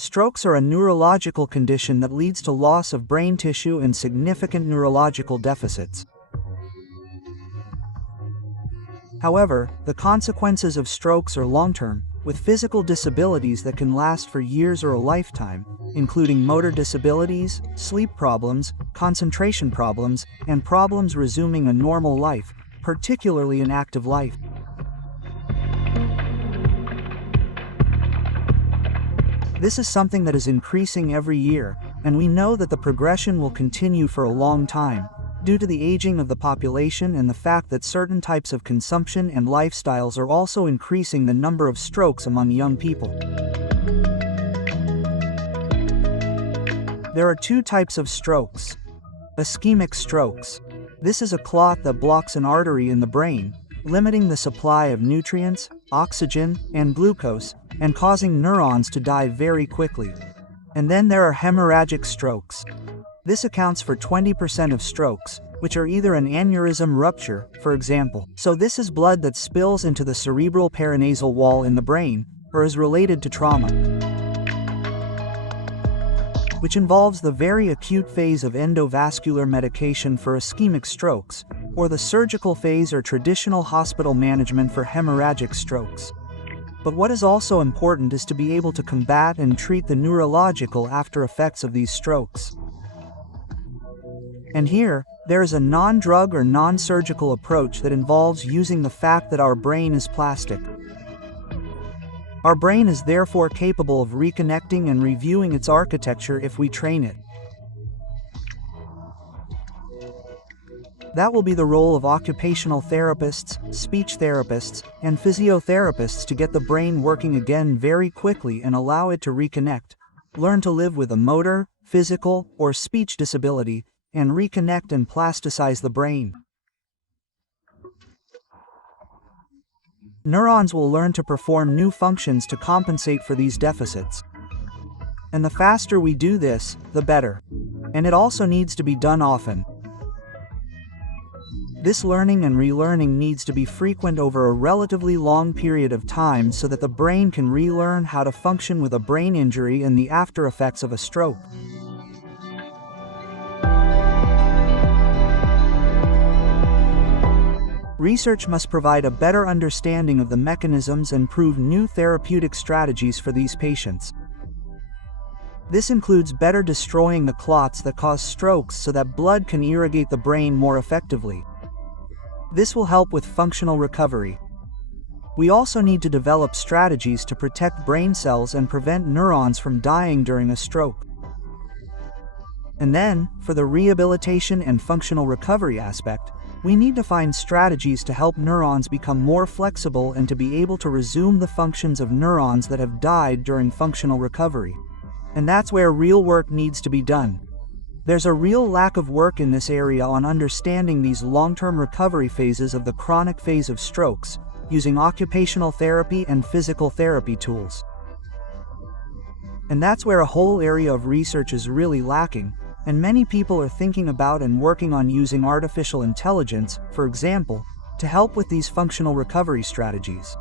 Strokes are a neurological condition that leads to loss of brain tissue and significant neurological deficits. However, the consequences of strokes are long-term, with physical disabilities that can last for years or a lifetime, including motor disabilities, sleep problems, concentration problems, and problems resuming a normal life, particularly an active life. This is something that is increasing every year, and we know that the progression will continue for a long time, due to the aging of the population and the fact that certain types of consumption and lifestyles are also increasing the number of strokes among young people. There are two types of strokes. Ischemic strokes. This is a clot that blocks an artery in the brain, limiting the supply of nutrients, oxygen, and glucose, and causing neurons to die very quickly. And then there are hemorrhagic strokes. This accounts for 20% of strokes, which are either an aneurysm rupture, for example. So this is blood that spills into the cerebral paranasal wall in the brain, or is related to trauma, which involves the very acute phase of endovascular medication for ischemic strokes, or the surgical phase or traditional hospital management for hemorrhagic strokes. But what is also important is to be able to combat and treat the neurological after effects of these strokes. And here, there is a non-drug or non-surgical approach that involves using the fact that our brain is plastic. Our brain is therefore capable of reconnecting and reviewing its architecture if we train it. That will be the role of occupational therapists, speech therapists, and physiotherapists to get the brain working again very quickly and allow it to reconnect, learn to live with a motor, physical, or speech disability, and reconnect and plasticize the brain. Neurons will learn to perform new functions to compensate for these deficits. And the faster we do this, the better. And it also needs to be done often. This learning and relearning needs to be frequent over a relatively long period of time so that the brain can relearn how to function with a brain injury and the after effects of a stroke. Research must provide a better understanding of the mechanisms and prove new therapeutic strategies for these patients. This includes better destroying the clots that cause strokes so that blood can irrigate the brain more effectively. This will help with functional recovery. We also need to develop strategies to protect brain cells and prevent neurons from dying during a stroke. And then, for the rehabilitation and functional recovery aspect, we need to find strategies to help neurons become more flexible and to be able to resume the functions of neurons that have died during functional recovery. And that's where real work needs to be done. There's a real lack of work in this area on understanding these long-term recovery phases of the chronic phase of strokes, using occupational therapy and physical therapy tools. And that's where a whole area of research is really lacking, and many people are thinking about and working on using artificial intelligence, for example, to help with these functional recovery strategies.